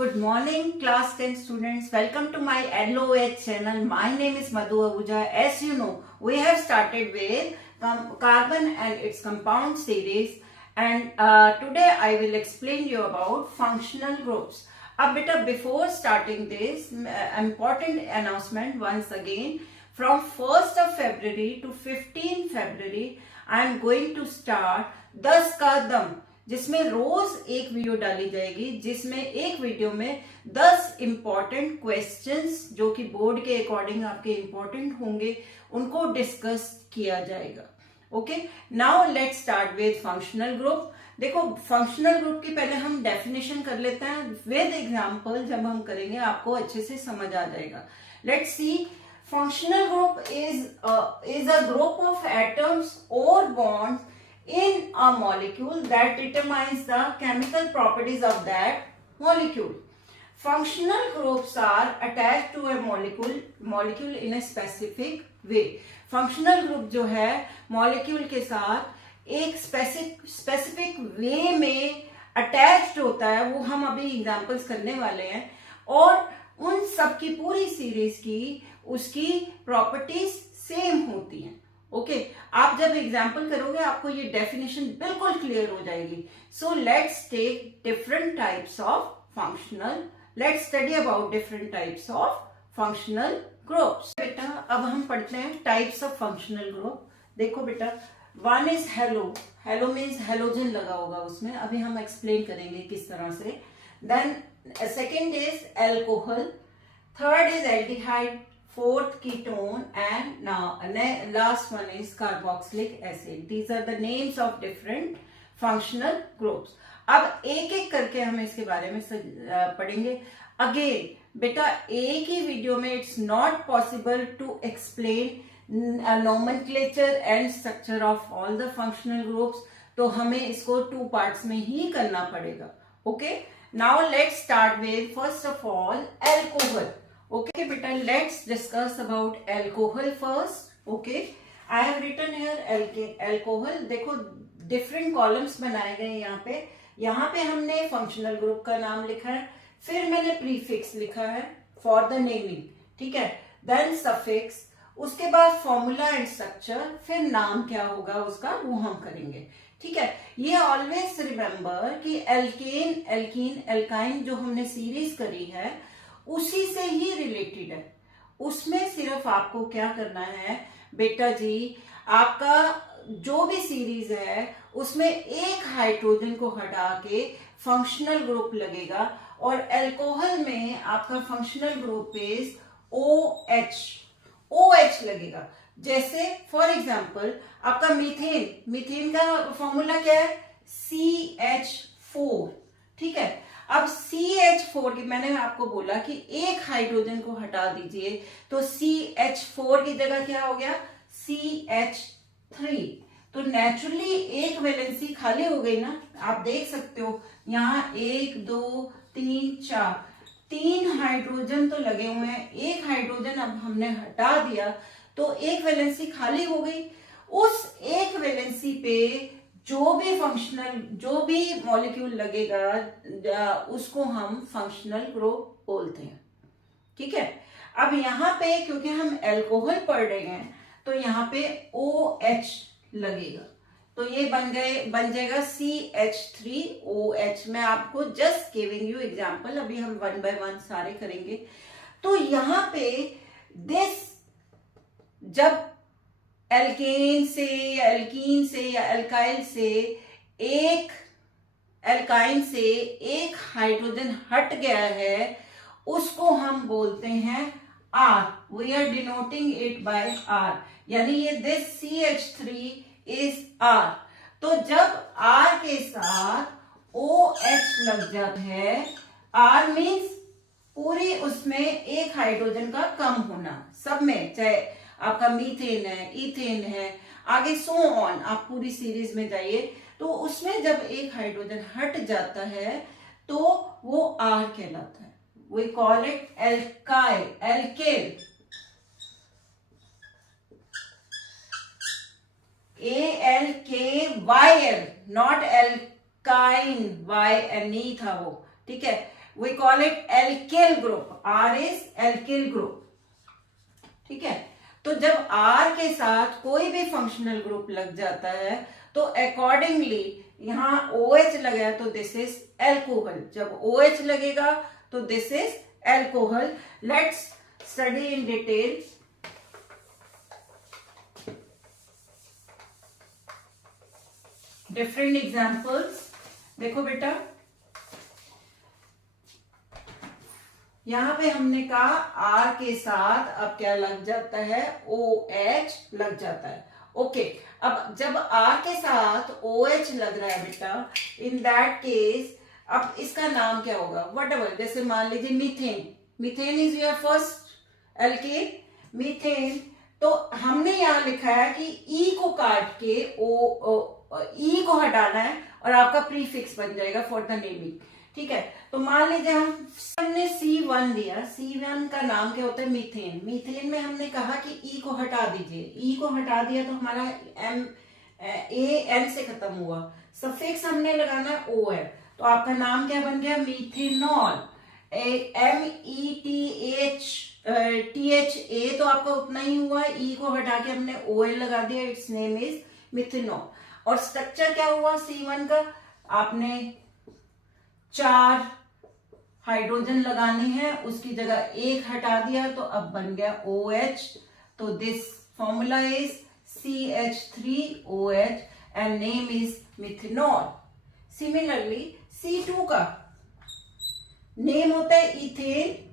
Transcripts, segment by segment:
Good morning, class 10 students. Welcome to my LOH channel. My name is Madhu Ahuja. As you know, we have started with carbon and its compound series, and today I will explain you about functional groups. अब बेटा, before starting this important announcement once again, from 1st of February to 15 February, I am going to start 10 का दम, जिसमें रोज एक video डाली जाएगी, जिसमें एक वीडियो में 10 इंपॉर्टेंट क्वेश्चंस जो कि बोर्ड के अकॉर्डिंग आपके इंपॉर्टेंट होंगे उनको डिस्कस किया जाएगा. Okay, now let's start with functional group. देखो, फंक्शनल ग्रुप की पहले हम डेफिनेशन कर लेते हैं विद एग्जांपल. जब हम करेंगे आपको अच्छे से समझ आ जाएगा. Let's see. Functional group is a group of atoms और bonds in a molecule that determines the chemical properties of that molecule. Functional groups are attached to a molecule in a specific way. Functional group जो है molecule के साथ एक specific way में attached होता है. वो हम अभी examples करने वाले हैं और उन सब की पूरी सीरीज की उसकी प्रॉपर्टीज सेम होती हैं. ओके, आप जब एग्जाम्पल करोगे आपको ये डेफिनेशन बिल्कुल क्लियर हो जाएगी. So let's take different types of functional. Let's study about different types of functional groups. बेटा, अब हम पढ़ते हैं टाइप्स ऑफ फंक्शनल ग्रुप. देखो बेटा, one is hello. Hello means halogen लगा होगा उसमें. अभी हम एक्सप्लेन करेंगे किस तरह से. Then second is alcohol. Third is aldehyde. Fourth, ketone, and now last one is carboxylic acid. These are the names of different functional groups. अब एक एक करके हम इसके बारे में पढ़ेंगे. अगेन बेटा, एक ही वीडियो में it's not possible to explain nomenclature and structure of all the functional groups. तो हमें इसको 2 पार्ट्स में ही करना पड़ेगा. Okay, now let's start with first of all alcohol. Okay beta, let's discuss about alcohol first. Okay, I have written here alcohol. देखो, different columns बनाए गए यहाँ पे हमने फंक्शनल ग्रुप का नाम लिखा है, फिर मैंने प्रीफिक्स लिखा है फॉर द नेमिंग. ठीक है, देन सफिक्स, उसके बाद फॉर्मूला एंड स्ट्रक्चर, फिर नाम क्या होगा उसका वो हम करेंगे. ठीक है, ये ऑलवेज रिमेम्बर कि एल्केन, एल्कीन, एल्काइन जो हमने सीरीज करी है उसी से ही रिलेटेड है. उसमें सिर्फ आपको क्या करना है बेटा जी, आपका जो भी सीरीज है उसमें एक हाइड्रोजन को हटा के फंक्शनल ग्रुप लगेगा और अल्कोहल में आपका फंक्शनल ग्रुप इज OH लगेगा. जैसे फॉर एग्जांपल आपका मीथेन. मीथेन का फॉर्मूला क्या है? CH4. ठीक है, अब CH4 की मैंने आपको बोला कि एक हाइड्रोजन को हटा दीजिए तो CH4 की जगह क्या हो गया? CH3. तो नेचुरली एक वैलेंसी खाली हो गई ना. आप देख सकते हो यहाँ 1 2 3 4 3 हाइड्रोजन तो लगे हुए हैं. एक हाइड्रोजन अब हमने हटा दिया तो एक वैलेंसी खाली हो गई. उस एक वैलेंसी पे जो भी मॉलिक्यूल लगेगा उसको हम फंक्शनल ग्रुप बोलते हैं. ठीक है, अब यहाँ पे क्योंकि हम अल्कोहल पढ़ रहे हैं तो यहाँ पे OH लगेगा तो ये बन जाएगा CH3OH. मैं आपको जस्ट गिविंग यू एग्जांपल. अभी हम 1 by 1 सारे करेंगे. तो यहाँ पे दिस, जब एल्केन से या एल्कीन से या एल्काइल से एक एल्काइन से एक हाइड्रोजन हट गया है उसको हम बोलते हैं R. We are denoting it by R. यानी ये दिस CH3 इज R. तो जब R के साथ OH लग जाता है, R मीन्स पूरी उसमें एक हाइड्रोजन का कम होना. सब में, चाहे आपका मीथेन है, इथेन है, आगे सो ऑन, आप पूरी सीरीज में जाइए तो उसमें जब एक हाइड्रोजन हट जाता है तो वो R कहलाता है. We call it alkyl, alkyl. ALKYL, not alkyne. YNE था वो. ठीक है, we call it alkyl group. R is alkyl group. ठीक है, तो जब R के साथ कोई भी फंक्शनल ग्रुप लग जाता है तो अकॉर्डिंगली यहां OH लगा तो दिस इज एल्कोहल। जब OH लगेगा तो this is alcohol. Let's study in detail. Different examples. देखो बेटा, यहां पे हमने कहा R के साथ अब क्या लग जाता है, OH लग जाता है। ओके, अब जब R के साथ OH लग रहा है बेटा, इन दैट केस अब इसका नाम क्या होगा, वट एवर। जैसे मान लीजिए methane, methane is your first alkane, methane. तो हमने यहां लिखा है कि ई को काट के ई को हटाना है और आपका प्रीफिक्स बन जाएगा फॉर द नेमिंग। ठीक है, तो मान लीजिए हमने C1 दिया, C1 का नाम क्या होता है, मीथेन। मीथेन में हमने कहा कि ई को हटा दीजिए, ई को हटा दिया तो हमारा एन से खत्म हुआ, सफिक्स हमने लगाना है ओ है, तो आपका नाम क्या बन गया, मीथेनॉल। METHA तो आपका उतना ही हुआ, ई को हटा के हमने OL लगा दिया, इट्स नेम इज मिथेनॉल। और स्ट्रक्चर क्या हुआ C1 का, आपने 4 हाइड्रोजन लगाने हैं, उसकी जगह 1 हटा दिया तो अब बन गया OH। तो this formula is CH3OH and name is methanol. Similarly C2 का नेम होता है इथेन,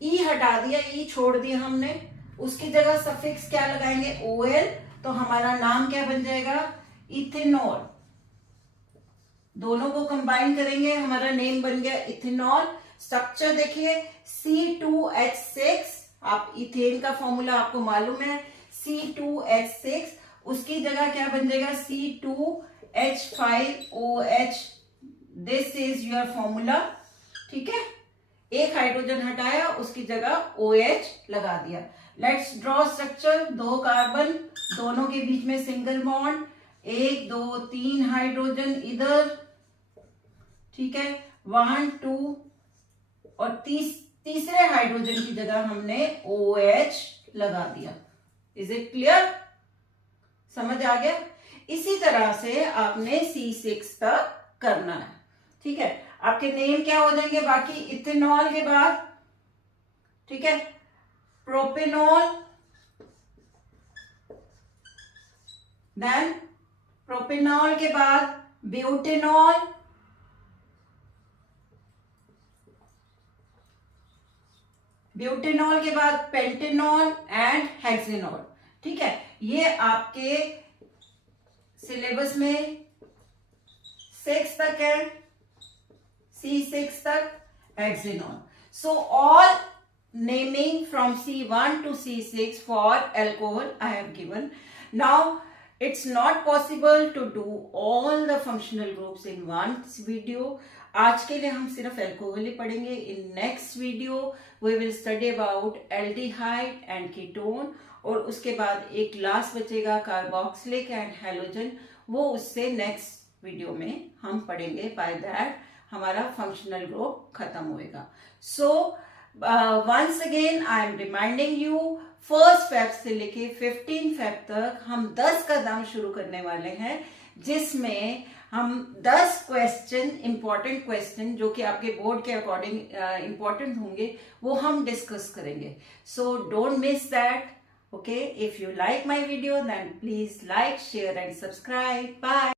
ई हटा दिया, ई छोड़ दिया हमने, उसकी जगह सफिक्स क्या लगाएंगे, OL, तो हमारा नाम क्या बन जाएगा, इथेनॉल। दोनों को कंबाइन करेंगे, हमारा नेम बन गया इथेनॉल। स्ट्रक्चर देखिए C2H6, आप इथेन का फॉर्मूला आपको मालूम है, C2H6, उसकी जगह क्या बन जाएगा, C2H5OH। This is your formula. ठीक है, 1 हाइड्रोजन हटाया, उसकी जगह OH लगा दिया। Let's draw structure. 2 कार्बन, दोनों के बीच में सिंगल बॉन्ड, 1 2 3 हाइड्रोजन इधर, ठीक है, 1 2, और तीसरे हाइड्रोजन की जगह हमने OH लगा दिया। इज इट क्लियर, समझ आ गया। इसी तरह से आपने C6 तक करना है। ठीक है, आपके नेम क्या हो जाएंगे बाकी, इथेनॉल के बाद, ठीक है, प्रोपेनॉल, देन प्रोपेनॉल के बाद ब्यूटेनॉल, ब्यूटेनॉल के बाद पेंटेनॉल एंड हेक्सेनॉल। ठीक है, ये आपके सिलेबस में 6 तक है, C6 तक hexanol. So all naming from C1 to C6 for alcohol I have given. Now it's not possible to do all the functional groups in one video. आज के लिए हम सिर्फ अल्कोहल ही पढ़ेंगे। In next video we will study about aldehyde and ketone, और उसके बाद एक लास्ट बचेगा कार्बोक्सिलिक एंड हैलोजन, वो उससे नेक्स्ट वीडियो में हम पढ़ेंगे। बाय दैट हमारा फंक्शनल ग्रुप खत्म होएगा। So once again I am reminding you, 1 Feb से लेके 15 फेब तक हम 10 का दाम शुरू करने वाले हैं, जिसमें हम 10 क्वेश्चन, इंपॉर्टेंट क्वेश्चन जो कि आपके बोर्ड के अकॉर्डिंग इंपॉर्टेंट होंगे, वो हम डिस्कस करेंगे। So don't miss that. Okay, if you like my video then please like, share and subscribe. Bye.